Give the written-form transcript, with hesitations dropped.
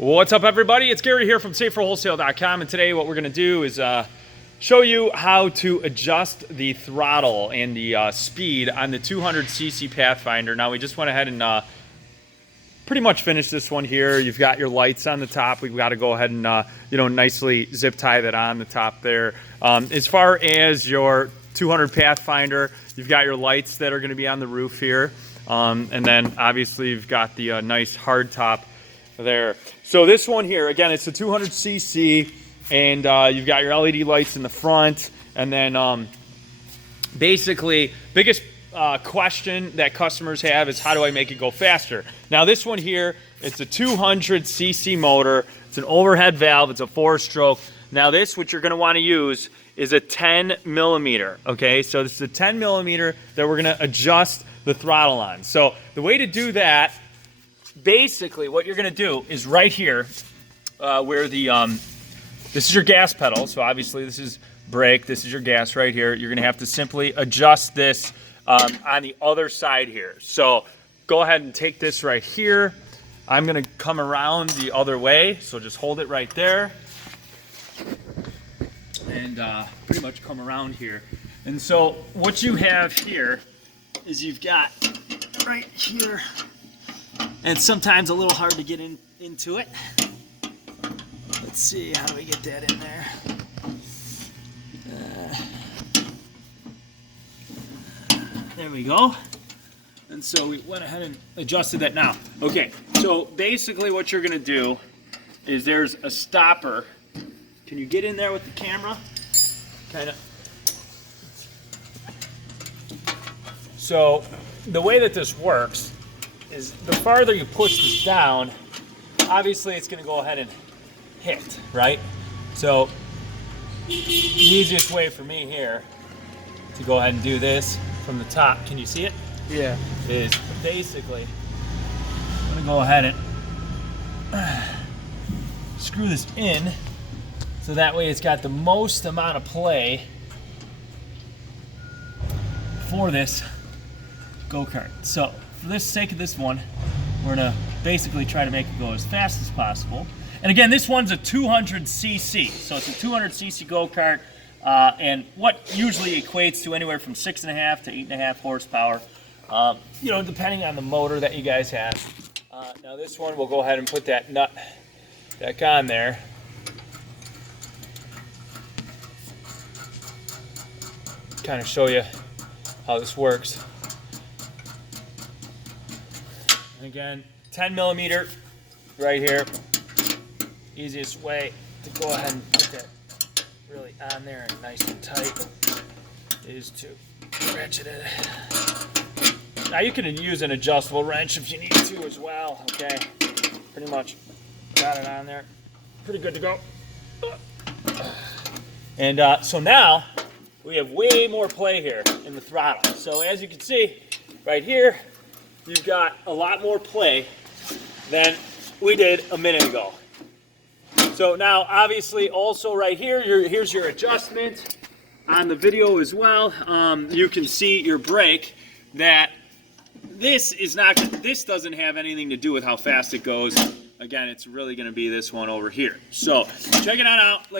What's up, everybody? It's Gary here from SaferWholesale.com, and today what we're going to do is show you how to adjust the throttle and the speed on the 200cc Pathfinder. Now, we just went ahead and pretty much finished this one here. You've got your lights on the top. We've got to go ahead and nicely zip tie that on the top there. As far as your 200 Pathfinder, you've got your lights that are going to be on the roof here, and then obviously you've got the nice hard top there. So this one here, again, it's a 200cc, and you've got your LED lights in the front, and then basically biggest question that customers have is, how do I make it go faster? Now this one here, it's a 200cc motor. It's an overhead valve. It's a 4-stroke. Now this, what you're going to want to use is a 10 millimeter. Okay, so this is a 10 millimeter that we're going to adjust the throttle on. So the way to do that, basically what you're going to do is right here where the this is your gas pedal. So obviously this is brake, this is your gas right here. You're going to have to simply adjust this on the other side here. So go ahead and take this right here. I'm going to come around the other way, so just hold it right there and pretty much come around here. And so what you have here is you've got right here, and it's sometimes a little hard to get into it. Let's see, how do we get that in there? There we go. And so we went ahead and adjusted that now. Okay, so basically what you're gonna do is there's a stopper. Can you get in there with the camera? Kind of. So the way that this works is the farther you push this down, obviously it's going to go ahead and hit, right? So the easiest way for me here to go ahead and do this from the top, can you see it? Yeah. Is basically I'm going to go ahead and screw this in so that way it's got the most amount of play for this go-kart. So for the sake of this one, we're gonna basically try to make it go as fast as possible. And again, this one's a 200cc, so it's a 200cc go-kart, and what usually equates to anywhere from 6.5 to 8.5 horsepower, depending on the motor that you guys have. Now this one, we'll go ahead and put that nut back on there. Kind of show you how this works. Again, 10 millimeter right here. Easiest way to go ahead and put that really on there and nice and tight is to wrench it in. Now you can use an adjustable wrench if you need to as well. Okay, pretty much got it on there. Pretty good to go. And so now we have way more play here in the throttle. So as you can see right here, you've got a lot more play than we did a minute ago. So now obviously also right here, here's your adjustment on the video as well. You can see your brake, that this doesn't have anything to do with how fast it goes. Again, it's really going to be this one over here. So check it out.